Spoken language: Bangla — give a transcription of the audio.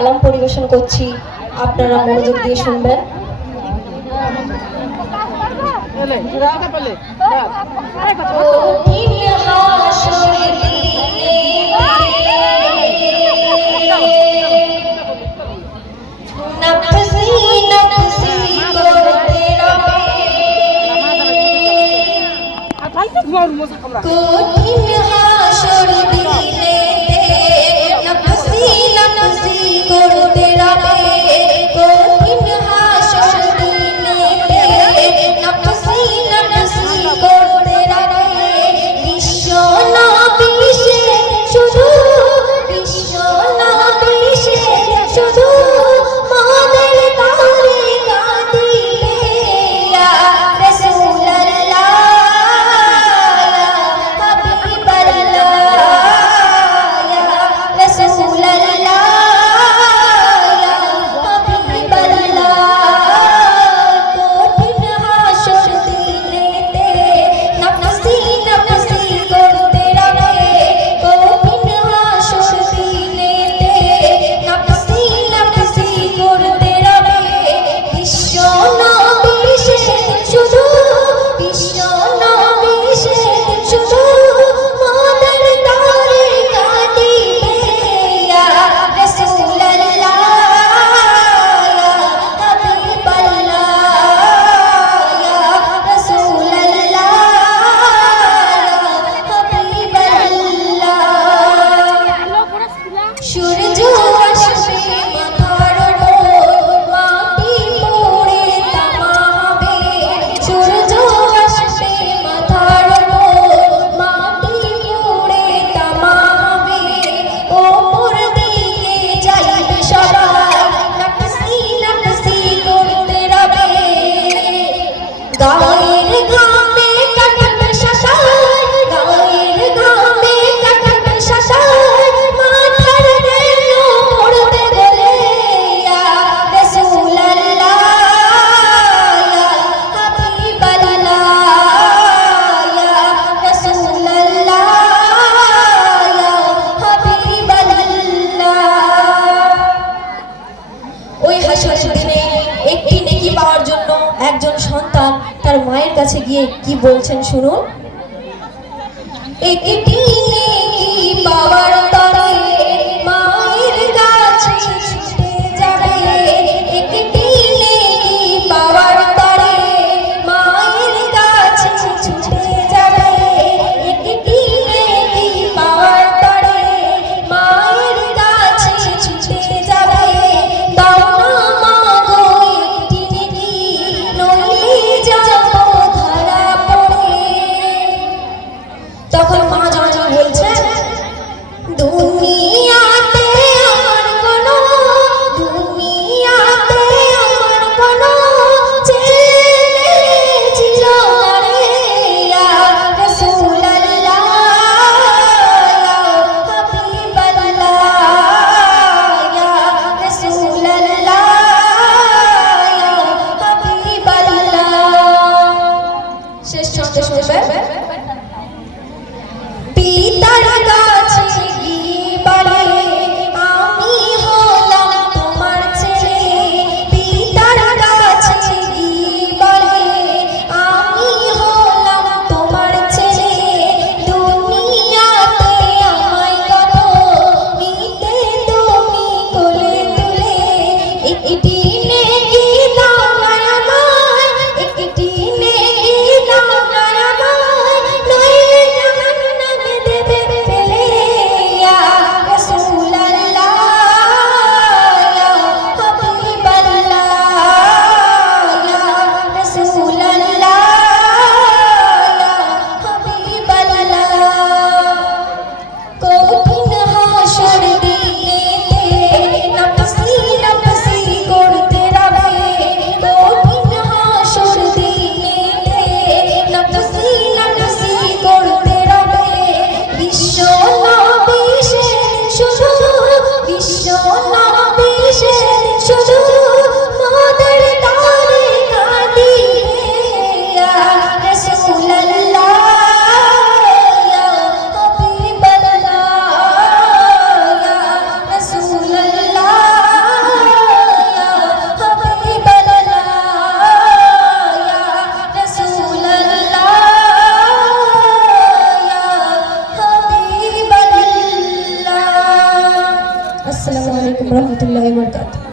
কালাম পরিবেশন করছি, আপনারা মনোযোগ দিয়ে শুনবেন। কঠিন হাসর দিনে নফসি নফসি করতে রবে, কঠিন হাসর দিনে নফসি নফসি করতে রবে। বিশ্ব নবী সে শুধু, বিশ্ব নবী সে শুধু মোদের তারে কাঁদিবে। ইয়া রাসূলুল্লাহ একজন সন্তান তার মায়ের কাছে গিয়ে কি বলছেন শুনুন। একটি নেকি পাওয়ার তরে মায়ের কাছে ছুটে যাবে, একটি নেকি পাওয়ার তরে মায়ের কাছে ছুটে যাবে, একটি নেকি পাওয়ার তরে মায়ের কাছে ছুটে যাবে। দাও না মা গো একটি নেকি, নইলে যাব ধরা পড়ে। তখন মা জননী বলছেন, রহমতুল্লাহি ওয়া বারাকাতুহু।